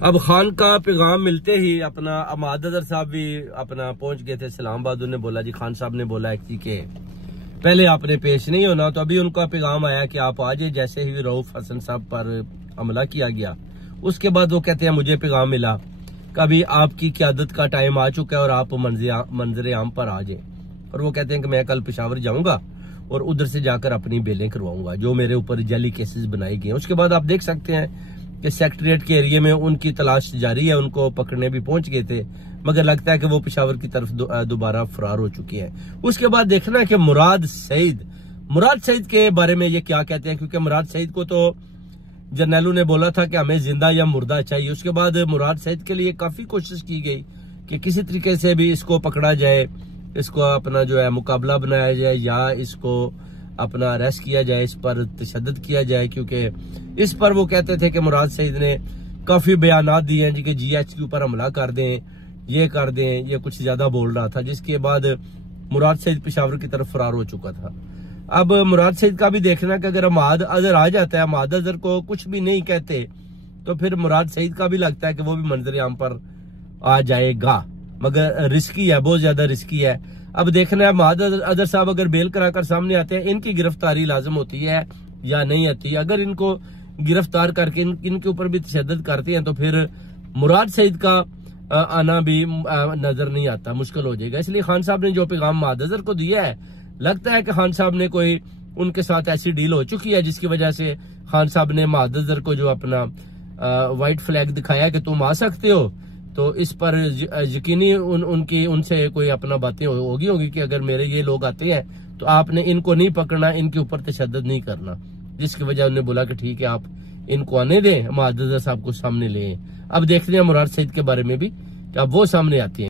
अब खान का पैगाम मिलते ही अपना अमाद अजहर साहब भी अपना पहुंच गए थे इस्लामाबाद। उन्होंने बोला जी खान साहब ने बोला है कि पहले आपने पेश नहीं होना, तो अभी उनका पैगाम आया कि आप आ जाए। जैसे ही रऊफ हसन साहब पर हमला किया गया उसके बाद वो कहते हैं मुझे पैगाम मिला कभी आपकी क़यादत का टाइम आ चुका है और आप मंजर आम पर आ जाए। और वो कहते हैं कि मैं कल पेशावर जाऊंगा और उधर से जाकर अपनी बेलें करवाऊंगा जो मेरे ऊपर जाली केसेस बनाए गए। उसके बाद आप देख सकते हैं कि सेक्रेटरिएट के एरिया में उनकी तलाश जारी है, उनको पकड़ने भी पहुंच गए थे, मगर लगता है कि वो पेशावर की तरफ दोबारा फरार हो चुके हैं। उसके बाद देखना है कि मुराद सईद के बारे में ये क्या कहते हैं, क्योंकि मुराद सईद को तो जर्नैलू ने बोला था कि हमें जिंदा या मुर्दा चाहिए। उसके बाद मुराद सईद के लिए काफी कोशिश की गई कि किसी तरीके से भी इसको पकड़ा जाए, इसको अपना जो है मुकाबला बनाया जाए या इसको अपना अरेस्ट किया जाए, इस पर तशद्दुद किया जाए, क्योंकि इस पर वो कहते थे कि मुराद सईद ने काफी बयानात दिए हैं जी कि GH के ऊपर हमला कर दें, ये कर दें, ये कुछ ज्यादा बोल रहा था, जिसके बाद मुराद सईद पेशावर की तरफ फरार हो चुका था। अब मुराद सईद का भी देखना कि अगर अमाद अजहर आ जाता है, अमाद अजहर को कुछ भी नहीं कहते, तो फिर मुराद सईद का भी लगता है कि वो भी मंजर आम पर आ जाएगा, मगर रिस्की है, बहुत ज्यादा रिस्की है। अब देखना है अमाद अजहर साहब अगर बेल कराकर सामने आते हैं, इनकी गिरफ्तारी लाजम होती है या नहीं आती। अगर इनको गिरफ्तार करके इनके ऊपर भी तशद्दुद करते हैं तो फिर मुराद सईद का आना भी नजर नहीं आता, मुश्किल हो जाएगा। इसलिए खान साहब ने जो पैगाम अमाद अजहर को दिया है, लगता है कि खान साहब ने कोई उनके साथ ऐसी डील हो चुकी है जिसकी वजह से खान साहब ने अमाद अजहर को जो अपना व्हाइट फ्लैग दिखाया कि तुम आ सकते हो, तो इस पर यकीनी उनसे कोई अपना बातें होगी कि अगर मेरे ये लोग आते हैं तो आपने इनको नहीं पकड़ना, इनके ऊपर तशद्दुद नहीं करना, जिसकी वजह उन्होंने बोला कि ठीक है आप इनको आने दें, अमाद अजहर साहब को सामने ले। अब देखते हैं मुराद सईद के बारे में भी, अब वो सामने आती है।